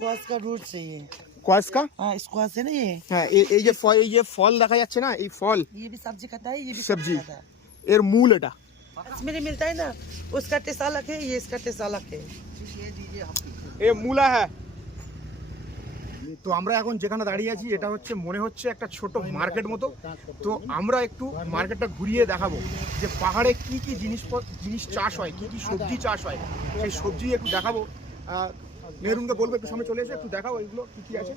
Squash का root चाहिए কয়েস কা हाँ स्क्वाश है ना ये হ্যাঁ এই- এই যে ফল এই যে ফল দেখা যাচ্ছে না এই ফল ये भी सब्जी खाता है ये भी सब्जी। खाता है এর মূল এটা कश्मीरी मिलता है ना उसका टेस्ट अलग है ये इसका टेस्ट अलग है এ মূলা হ্যাঁ তো আমরা এখন যেখানে দাঁড়িয়ে আছি এটা হচ্ছে মনে হচ্ছে একটা ছোট মার্কেট মতো তো আমরা একটু মার্কেটটা ঘুরিয়ে দেখাবো যে পাহাড়ে কি কি জিনিসপত্র জিনিস চাষ হয় কি কি সবজি চাষ হয় সেই সবজি একটু দেখাবো আহ, মেহরুনকে বলবো একটু সামনে চলে এসে একটু দেখাও এগুলো কি কি আছে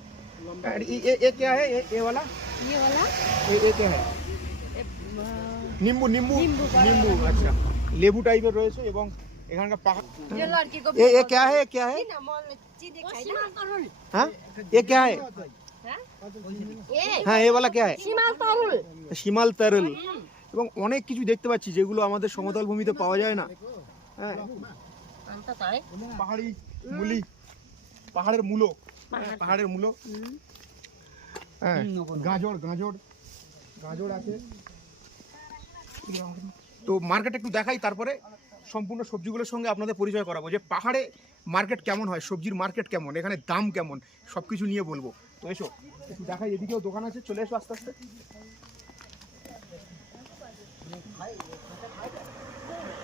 আর এ এ- এ কে है এ वाला ये वाला এ এ কে है নিম্বু নিম্বু নিম্বু আচ্ছা লেবু টাইপের রয়েছে এবং এখানকার পাহাড় ये लड़की को এ এ क्या है ये क्या है ना मोल चीज खाई ना तरुल हाँ ये क्या है ए হ্যাঁ এ वाला क्या है सीमाल तरुल শিমাল তারল এবং অনেক কিছু দেখতে পাচ্ছি যেগুলো আমাদের সমতল ভূমিতে পাওয়া যায় না হ্যাঁ अंत ताई পাহাড়ি মুলি পাহাড়ের মূলো। পাহাড়ের মূলো। হ্যাঁ গাজর গাজর। গাজর আছে। তো মার্কেট একটু দেখাই তারপরে সম্পূর্ণ সবজিগুলোর সঙ্গে আপনাদের পরিচয় করাবো। যে পাহাড়ে মার্কেট কেমন হয় সবজির মার্কেট কেমন এখানে দাম কেমন সব কিছু নিয়ে বলব। তো এসো একটু দেখাই এদিকেও দোকান আছে চলে এসো আস্তে আস্তে।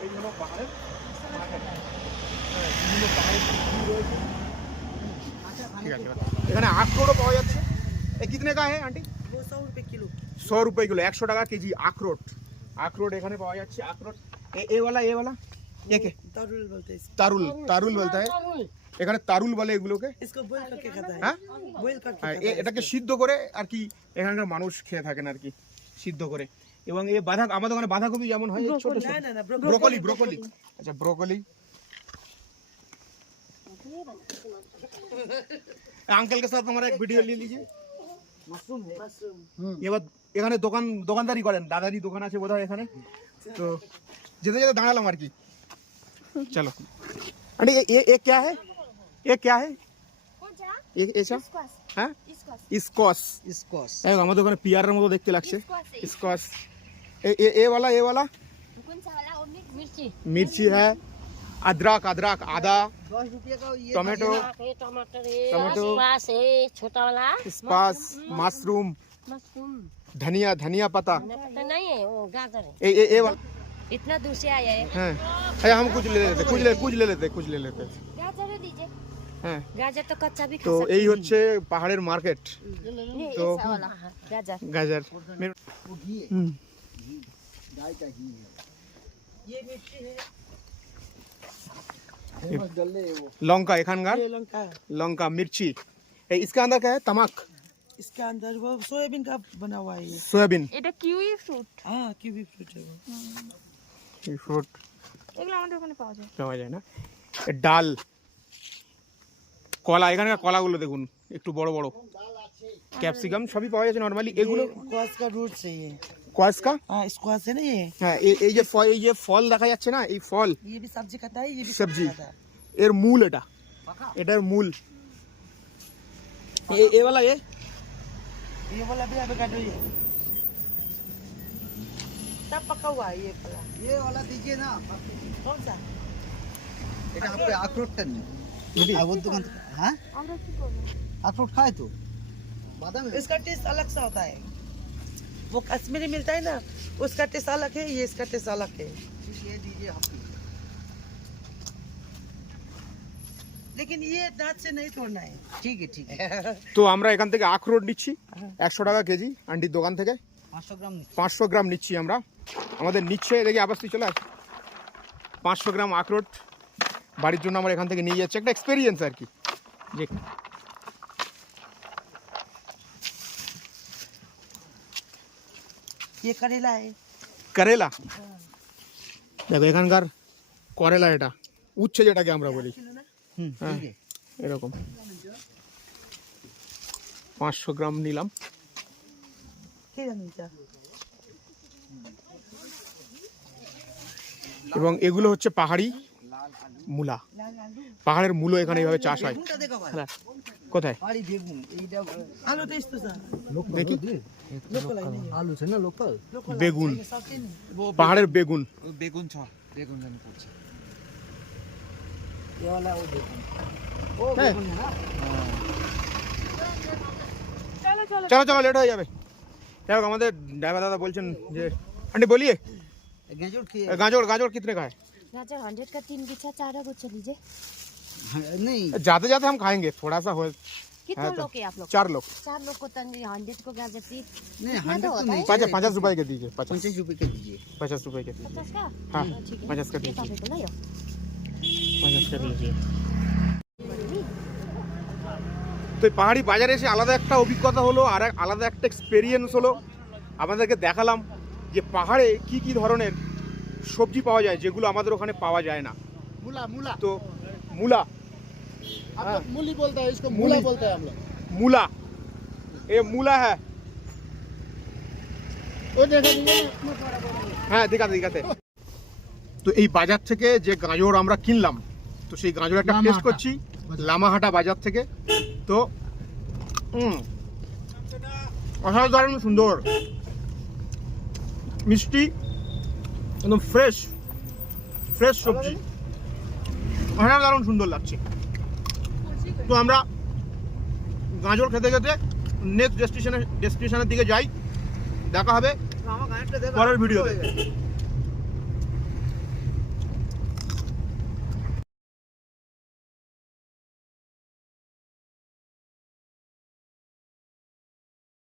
এই হলো পাহাড়ের market। হ্যাঁ, বিভিন্ন পাহাড়ের সবজি রয়েছে। ঠিক আছে এখানে আখরোটও পাওয়া যাচ্ছে। এ কা আন্টি? সো রুপে কিলো একশো টাকা কেজি আখরোট। আখরোট এখানে পাওয়া যাচ্ছে আখরোট। এওয়ালা এওয়ালা তারুল তারুল বলতে হয়। এখানে তারুল বলে এগুলোকে। হ্যাঁ, হ্যাঁ? হ্যাঁ, এটাকে সিদ্ধ করে আর কি মানুষ খেয়ে থাকেন আর কি সিদ্ধ করে। এবং এ বাঁধা আমাদের ওখানে বাঁধাকপি যেমন হয় ব্রোকলি ব্রোকলি। আচ্ছা ব্রোকলি। अंकल के साथ हमारा एक वीडियो ले लीजिए मशरूम এবার এখানে দোকান দোকানদারি করেন দাদারি দোকান আছে বোধহয় এখানে তো যেতে যেতে দাঁড়ালাম আর কি চলো আরে এ এ- এ क्या है ये क्या है कौन सा ये ऐसा स्क्वाश হ্যাঁ स्क्वाश স্কোয়াশ स्क्वाश এই আমাদের ওখানে পিয়ারের মতো দেখতে লাগছে स्क्वाश स्कॉच ए ए ए वाला ए वाला कौन सा वाला और मिर्च- मिर्ची मिर्ची है अदरक अदरक आदा दस रुपये का ये टोमेटो है टमाटर है टमाटो। स्क्वाश है छोटा वाला स्पास मशरूम मशरूम धनिया धनिया पत्ता नहीं पता नहीं है वो गाजर है ए ए ए वाला इतना दूर से आया है हैं अरे हम कुछ ले लेते कुछ ले कुछ ले लेते कुछ ले लेते गाजर है दीजिए हैं गाजर तो कच्चा भी खा তো सकते এই হচ্ছে পাহাড়ের মার্কেট नहीं तो- ऐसा वाला हाँ, गाजर গাজর হুম ये मिर्ची है লঙ্কা এখানকার ये लंका লঙ্কা মির্চি এই इसका अंदर क्या है तमाक इसके अंदर वो सोयाबीन का बना हुआ है ये সোয়াবিন এটা কিউই ফ্রুট हाँ कीवी फ्रूट है वो এই ফ্রুট এগুলো আমাদের ওখানে পাওয়া যায় পাওয়া যায় না এ ডাল কলা এখানকার কলাগুলো দেখুন একটু বড় বড় ক্যাপসিকাম সবই পাওয়া যাচ্ছে নর্মালি এগুলো ये स्क्वाश का रूट चाहिए কোয়াসকা हाँ स्क्वाश है ना ये হ্যাঁ এই- এই যে ফল এই যে ফল দেখা যাচ্ছে না এই ফল ये भी सब्जी खाता है ये भी सब्जी। खाता है এর মূল এটা এটার মূল এ এ वाला ये ये वाला भी अभी काटो ये सब पका हुआ है ये वाला ये वाला दीजिए ना कौन सा এটা আপনি আখরোটটা নিন আগর দোকান থেকে হ্যাঁ আমরা কি করবো আখরোট খায় তো বাদাম इसका टेस्ट अलग सा होता है वो कश्मीरी मिलता है ना उसका टेस्ट अलग है ये इसका टेस्ट अलग है ये दीजिए हाफ लेकिन ये दांत से नहीं तोड़ना है ঠিক আছে ঠিক আছে তো আমরা এখান থেকে আখরোট নিচ্ছি একশো টাকা কেজি আন্টির দোকান থেকে পাঁচশো গ্রাম নিচ্ছি। পাঁচশো গ্রাম নিচ্ছি আমরা আমাদের নিচ্ছে দেখি আবার তুই চলে আস পাঁচশো গ্রাম আখরোট বাড়ির জন্য আমরা এখান থেকে নিয়ে যাচ্ছি একটা এক্সপেরিয়েন্স আর কি যে ये करेला है করেলা দেখো এখানকার করেলা এটা উচ্ছে যেটাকে আমরা বলি হুম হ্যাঁ ঠিক আছে এরকম পাঁচশো গ্রাম নিলাম ठीक है नीचा এবং এগুলো হচ্ছে পাহাড়ি মূলা পাহাড়ের মূলো এখানে এইভাবে চাষ হয় বেগুনটা দেখো ভাই হ্যাঁ কোথায় বাড়ি বেগুন এইটা आलू टेस्ट तो सा দেখি लोकल है नहीं আলু আছে না লোকাল लोकल বেগুন सब दिन পাহাড়ের বেগুন বেগুন ছ বেগুন জানি পড়ছে ये वाला वो बेगुन वो है? बेगुन है ना हाँ চলো চলো চলো লেট হয়ে যাবে যাই হোক আমাদের ড্রাইভার দাদা বলছেন যে आंटी बोलिए गाजर की गाजर गाजर कितने का है गाजर हंड्रेड का तीन बिछा चार गुच्छा लीजिए हाँ, नहीं जाते जाते हम खाएंगे थोड़ा सा हो कितने हाँ, तो- लोग हैं आप लोग चार लोग चार लोग को तंग हंड्रेड को गाजर तीन नहीं इतना हंड्रेड तो तो होता नहीं है पचास पचास रुपए के दीजिए पचास पचास रुपए के दीजिए पचास रुपए के दीजिए पचास का हाँ, ठीक है पचास का ये दीजिए। तपाईँको नै हो পঞ্চাশ টাকা দিয়েছি তো এই পাহাড়ি বাজারে এসে আলাদা একটা অভিজ্ঞতা হলো আর এক আলাদা একটা এক্সপেরিয়েন্স হলো আমাদেরকে দেখালাম যে পাহাড়ে কি কি ধরনের সবজি পাওয়া যায় যেগুলো আমাদের ওখানে পাওয়া যায় না मूला मूला তো মূলা आप हाँ। लोग मूली बोलते हैं इसको मूली। मूला बोलते हैं हम लोग মূলা এ মূলা হ্যাঁ वो देखा दीजिए ना, इतना बड़ा बड़ा है। হ্যাঁ দেখাতে দেখাতে তো এই বাজার থেকে যে গাজর আমরা কিনলাম তো সেই গাজর একটা টেস্ট লামাহাটা। করছি লামাহাটা বাজার থেকে তো হুম অসাধারণ সুন্দর মিষ্টি একদম ফ্রেশ ফ্রেশ সবজি অসাধারণ সুন্দর লাগছে। তো আমরা গাজর খেতে খেতে নেক্সট ডেস্টিনেশনের ডেস্টিনেশনের দিকে যাই। দেখা হবে পরের ভিডিওতে